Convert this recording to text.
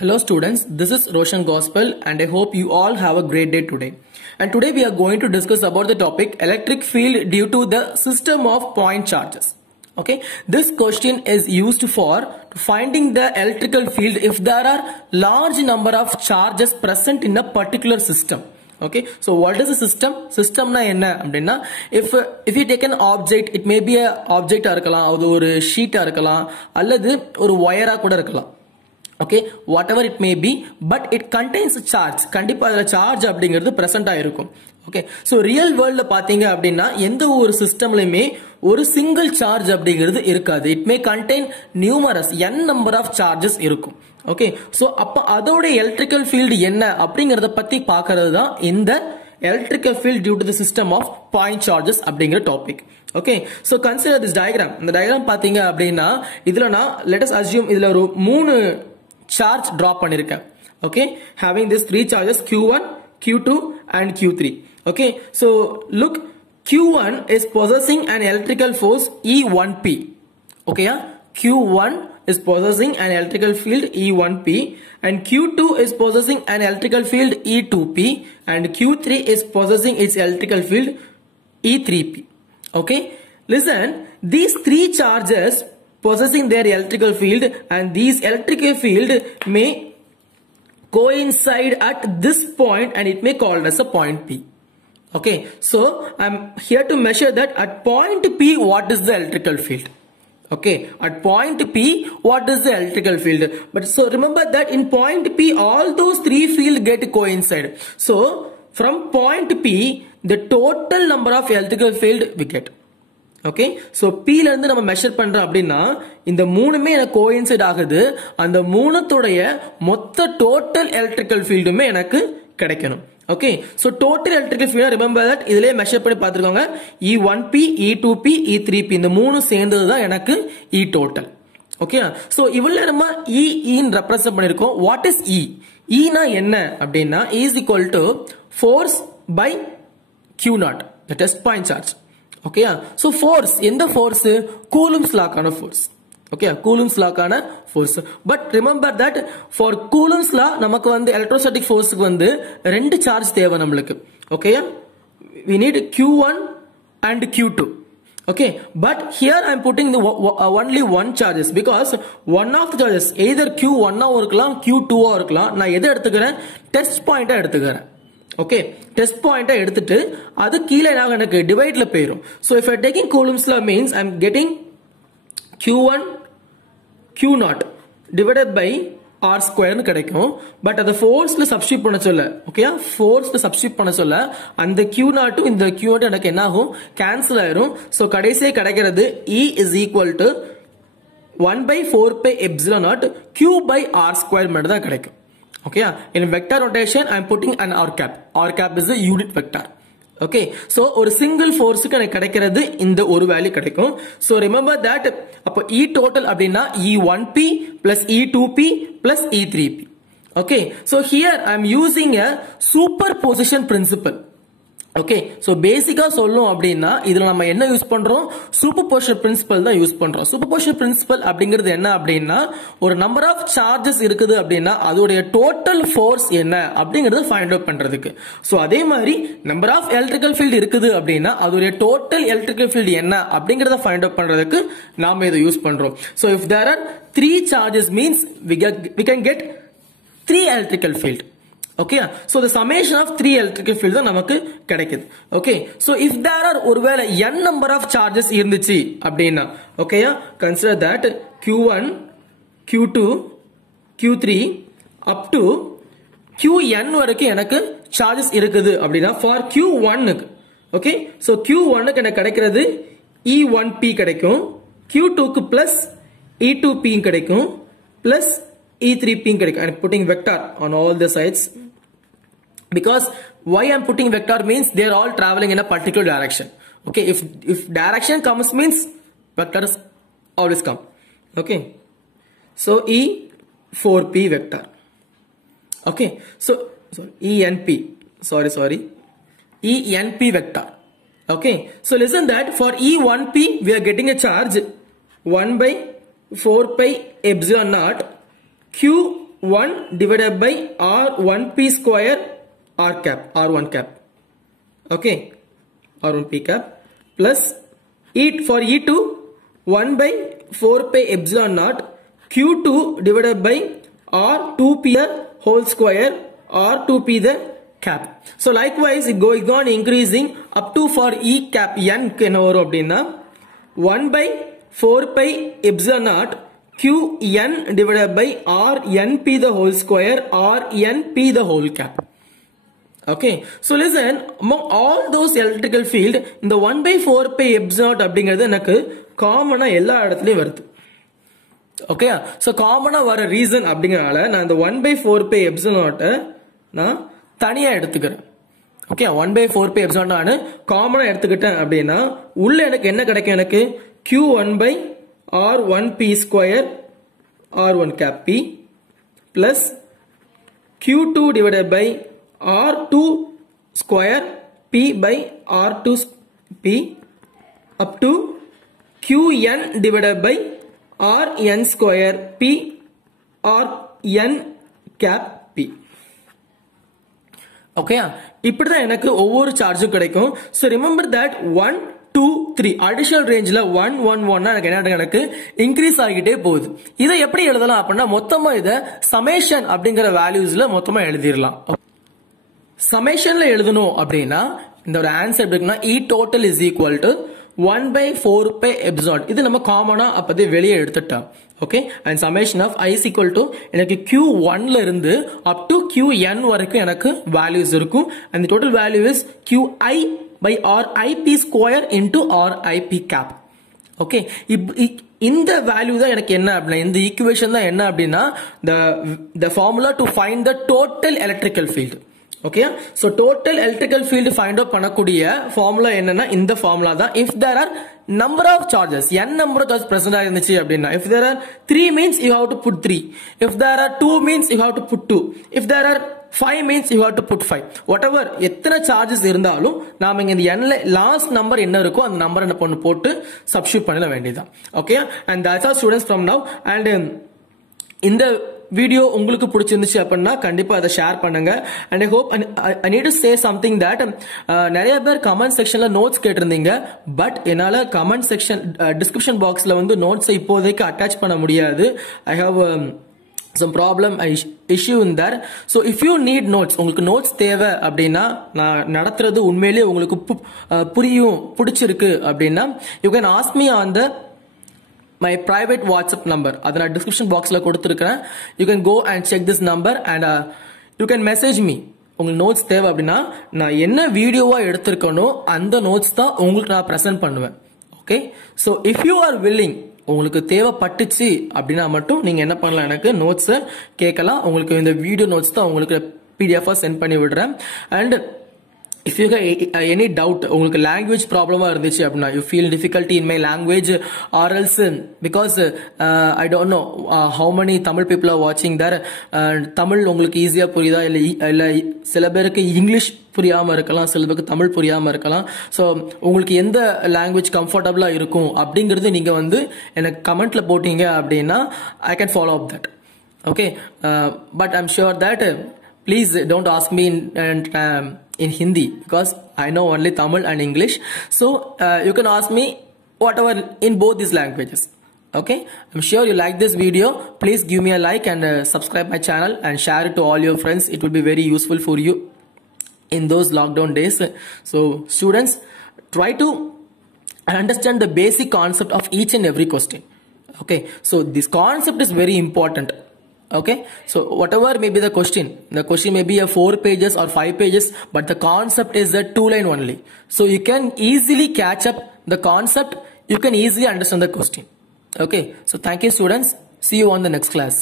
Hello students, this is Roshan Gospel and I hope you all have a great day today. And today we are going to discuss about the topic electric field due to the system of point charges. Okay, this question is used for finding the electrical field if there are large number of charges present in a particular system. Okay, so what is the system? System na enna appadina if you take an object, it may be a object ah irkalam, adu oru sheet ah irkalam, alladhu oru wire ah kuda irkalam. Okay, whatever it may be, but it contains charge. கண்டிப்பா அதுல charge அப்படிங்கிறது present ஆயிருக்கும். Okay, so real வேர்ல்ட்ல பாத்தீங்க அப்படின்னா எந்த ஒரு சிஸ்டம்லயுமே ஒரு single charge அப்படிங்கிறது இருக்காது. It may contain numerous n number of charges இருக்கும். ஓகே, சோ அப்ப அதோட எலக்ட்ரிக்கல் ஃபீல்டு என்ன அப்படிங்கறத பத்தி பார்க்கிறது தான் இந்த electrical field due to the system of point charges அப்படிங்கிற topic. Okay, so consider this diagram. இந்த டயகிராம் பாத்தீங்க அப்படின்னா இதுல நான் let us assume இதுல ஒரு 3 charge drop பண்ணிருக்கேன். Okay, having this 3 charges Q1, Q2 and Q3. Okay, so look, Q1 is possessing an electrical force E1P. Okay, yeah? Q1 is possessing an electrical field E1P and Q2 is possessing an electrical field E2P and Q3 is possessing its electrical field E3P. Okay, listen, these 3 charges possessing their electrical field and these electrical field may coincide at this point and it may called as a point P. Okay, so I'm here to measure that at point P what is the electrical field. Okay, at point P what is the electrical field. But so remember that in point P all those 3 fields get coincide. So from point P the total number of electrical field we get. Okay, so P ல இருந்து நம்ம measure பண்றோம் அப்படின்னா இந்த மூணுமே எனக்கு coincide ஆகுது. அந்த மூணுத்தோடைய மொத்த டோட்டல் எலக்ட்ரிக்கல் ஃபீல்டுமே எனக்கு கிடைக்கணும். Okay, so total electrical field remember that இதிலே மெஷர் பண்ணி பார்த்துக்கோங்க. E1P, E2P, E3P இந்த மூணு சேர்ந்தது தான் எனக்கு E டோட்டல். ஓகே, சோ இவ்வளவு நம்ம E ன்னு ரெப்ரசன்ட் பண்ணிருக்கோம். What is E? E னா என்ன அப்படின்னா E is equal to force by Q0, the test point charge. Okay, so force, எந்த force? Coulomb's law கான force. Okay, Coulomb's law கான force. But remember that for Coulomb's law நமக்கு வந்து electrostatic force க்கு வந்து ரெண்டு சார்ஜ் தேவை நம்மளுக்கு. Okay, we need Q1 and Q2. Okay, but here I am putting the only one charges because one of the charges either Q1 ஆ இருக்கலாம் Q2 ஆ இருக்கலாம். நான் எதை எடுத்துக்கிறேன்? டெஸ்ட் பாயிண்டா எடுத்துக்கிறேன். Okay, test point எடுத்துட்டு அது கீழே எனக்கு டிவைட்ல போயிடும். So if I am taking Coulomb's law means I am getting Q1 Q0 divided by R square னு கிடைக்கும். பட் அத ஃபோர்ஸ்ல சப்ஸ்டிட்யூட் பண்ண சொல்ல, ஓகேயா, ஃபோர்ஸ்ல சப்ஸ்டிட்யூட் பண்ண சொல்ல அந்த Q0 இந்த Q0 எனக்கு என்ன ஆகும்? கேன்சல் ஆயிரும். சோ கடைசியா கிடைக்கிறது E is equal to 1 by 4 pi epsilon naught Q by R square மட்டும் தான் கிடைக்கும். Okay, in vector notation I am putting an r cap. R cap is a unit vector. Okay, so ஒரு single force க்கு எனக்கு கிடைக்கிறது இந்த ஒரு value கிடைக்கும். So remember that அப்ப E total அப்படினா E1P plus E2P plus E3P. Okay, so here I am using a superposition principle. Okay, so பேசிக்கா சொல்லணும் அப்படின்னா இதுல நம்ம என்ன யூஸ் பண்றோம்? சூப்பர்போசிஷன் பிரின்சிபல் தான் யூஸ் பண்றோம். சூப்பர்போசிஷன் பிரின்சிபல் அப்படிங்கிறது என்ன அப்படின்னா ஒரு நம்பர் ஆஃப் சார்ஜஸ் இருக்குது அப்படின்னா அதோடைய டோட்டல் ஃபோர்ஸ் என்ன அப்படிங்கறத ஃபைண்ட் அவுட் பண்றதுக்கு. சோ அதே மாதிரி நம்பர் ஆஃப் எலக்ட்ரிக்கல் ஃபீல்ட் இருக்குது அப்படின்னா அதோடைய டோட்டல் எலக்ட்ரிக்கல் ஃபீல்ட் என்ன அப்படிங்கறத ஃபைண்ட் அவுட் பண்றதுக்கு நாம இதை யூஸ் பண்றோம். So if there are 3 charges means we can get 3 electrical field. Okay, so the summation of 3 electrical fields தான் நமக்கு கிடைக்குது. Okay, so if there are ஒருவேளை n number of charges இருந்துச்சு அப்படின்னா, okay, consider that Q1, Q2, Q3 up to Qn வரைக்கும் எனக்கு charges இருக்குது அப்படின்னா for Q1 க்கு, okay, so Q1 க்கு எனக்கு கிடைக்கிறது E1P கிடைக்கும், Q2 க்கு plus E2P கிடைக்கும் plus E3P கிடைக்கும். I am putting vector on all the sides. Because why I am putting vector means they are all traveling in a particular direction. Okay, if direction comes means vectors always come. Okay, so E4P vector. Okay, so ENP, sorry, ENP vector. Okay, so listen that for E1P we are getting a charge 1 by 4 pi epsilon naught Q 1 divided by R1P square R cap, R1 cap. Okay, R1P cap plus for E2 1 by 4 pi epsilon naught Q2 divided by R2P whole square R2P the cap. So likewise it goes on increasing up to for E cap N 1 by 4 pi epsilon naught Qn divided by Rnp the whole square Rnp the whole cap. Okay, so listen, among all those electrical field, in the 1 by 4 pi epsilon naught அப்படிங்கிறது எனக்கு காமனா எல்லா இடத்துலயும் வருது. Okay, so காமனா வர reason அப்படிங்கறனால நான் இந்த 1 by 4 pi epsilon naught நான் தனியா எடுத்துக்கிறேன். Okay, 1 by 4 pi epsilon naught நான் காமனா எடுத்துக்கிட்டேன் அப்படின்னா உள்ள எனக்கு என்ன கிடைக்கும்? எனக்கு Q1 by R1P square R1 cap P plus Q2 divided by R2 square P by R2 P up to Qn divided by Rn square P Rn cap P. Okay, இப்படிதான் எனக்கு ஒவ்வொரு சார்ஜும் கிடைக்கும். So remember that 1 2 3 additional rangeல 1 1 1 எனக்கு என்ன எனக்கு increase ஆகிட்டே போகுது. இதை எப்படி எழுதலாம் அப்படின்னா மொத்தமா இதை சமேஷன் அப்படிங்கிற வேல்யூஸ்ல மொத்தமா எழுதிடலாம். சமேஷன்ல எழுதணும் அப்படின்னா இந்த ஒரு ஆன்சர் எப்படின்னா E total is equal to 1 by 4 pi epsilon. இது நம்ம காமனா அப்பதே வெளியே எடுத்துட்டோம். Okay, and summation of I is equal to எனக்கு Q1 ல இருந்து up to Qn வரைக்கும் எனக்கு values இருக்கும். And the total value is Qi by Rip square into Rip cap. Okay, இந்த வேல்யூ தான் எனக்கு என்ன அப்படின்னா இந்த ஈக்குவேஷன் தான் என்ன அப்படின்னா the formula to find the total electrical field. Okay, so total electrical field find out பண்ணக்கூடிய formula என்னன்னா இந்த formula தான். If there are number of charges, n number of charges present ஆயிருந்துச்சு அப்படின்னா if there are 3 means you have to put 3, if there are 2 means you have to put 2, if there are 5 means you have to put 5. whatever எத்தனை charges இருந்தாலும் நாம இங்க இந்த n last number என்ன இருக்கோ அந்த number என்ன பண்ணு போட்டு சப்ஸ்டிட்யூட் பண்ணல வேண்டியதுதான். Okay, and that's all students from now. And இந்த வீடியோ உங்களுக்கு பிடிச்சிருந்துச்சு அப்படின்னா கண்டிப்பா அதை ஷேர் பண்ணுங்க. and I hope I need to say something that நிறைய பேர் கமெண்ட் செக்ஷன்ல நோட்ஸ் கேட்டிருந்தீங்க. பட் என்னால கமெண்ட் செக்ஷன் டிஸ்கிரிப்ஷன் பாக்ஸ்ல வந்து நோட்ஸ் இப்போதைக்கு அட்டாச் பண்ண முடியாது. I have some problem issue in there. So if you need notes, உங்களுக்கு notes தேவை அப்படின்னா நான் நடத்துறது உண்மையிலேயே உங்களுக்கு புரியும் பிடிச்சிருக்கு அப்படின்னா you can ask me on the my private WhatsApp number. அதை நான் டிஸ்கிரிப்ஷன் பாக்ஸ்ல கொடுத்திருக்கேன். You can go and check this number and you can message me. உங்களுக்கு நோட்ஸ் தேவை அப்படின்னா நான் என்ன வீடியோவா எடுத்திருக்கனோ அந்த நோட்ஸ் தான் உங்களுக்கு நான் பிரசன்ட் பண்ணுவேன். Okay, so if you are willing, உங்களுக்கு தேவைப்பட்டுச்சு அப்படின்னா மட்டும் நீங்க என்ன பண்ணலாம், எனக்கு நோட்ஸ் கேட்கலாம். உங்களுக்கு இந்த வீடியோ நோட்ஸ் தான் உங்களுக்கு PDF சென்ட் பண்ணி விடுறேன். And if you have any doubt, உங்களுக்கு language problem இருந்துச்சு அப்படின்னா you feel difficulty in my language or else because I don't know how many Tamil people are watching there, Tamil உங்களுக்கு ஈஸியா புரியுதா இல்ல சில பேருக்கு இங்கிலீஷ் புரியாம இருக்கலாம், சில பேருக்கு தமிழ் புரியாம இருக்கலாம். சோ உங்களுக்கு எந்த லாங்குவேஜ் கம்ஃபர்டபிளா இருக்கும் அப்படிங்கறது நீங்க வந்து எனக்கு கமெண்ட்ல போட்டீங்க அப்படின்னா I can follow up that. Okay, but I'm sure that please don't ask me in Hindi because I know only Tamil and English. So you can ask me whatever in both these languages. Okay, I'm sure you like this video. Please give me a like and subscribe my channel and share it to all your friends. It will be very useful for you in those lockdown days. So students, try to understand the basic concept of each and every question. Okay, so this concept is very important. Okay, so whatever may be the question may be a 4 pages or 5 pages, but the concept is a 2 line only. So you can easily catch up the concept, you can easily understand the question. Okay, so thank you students, see you on the next class.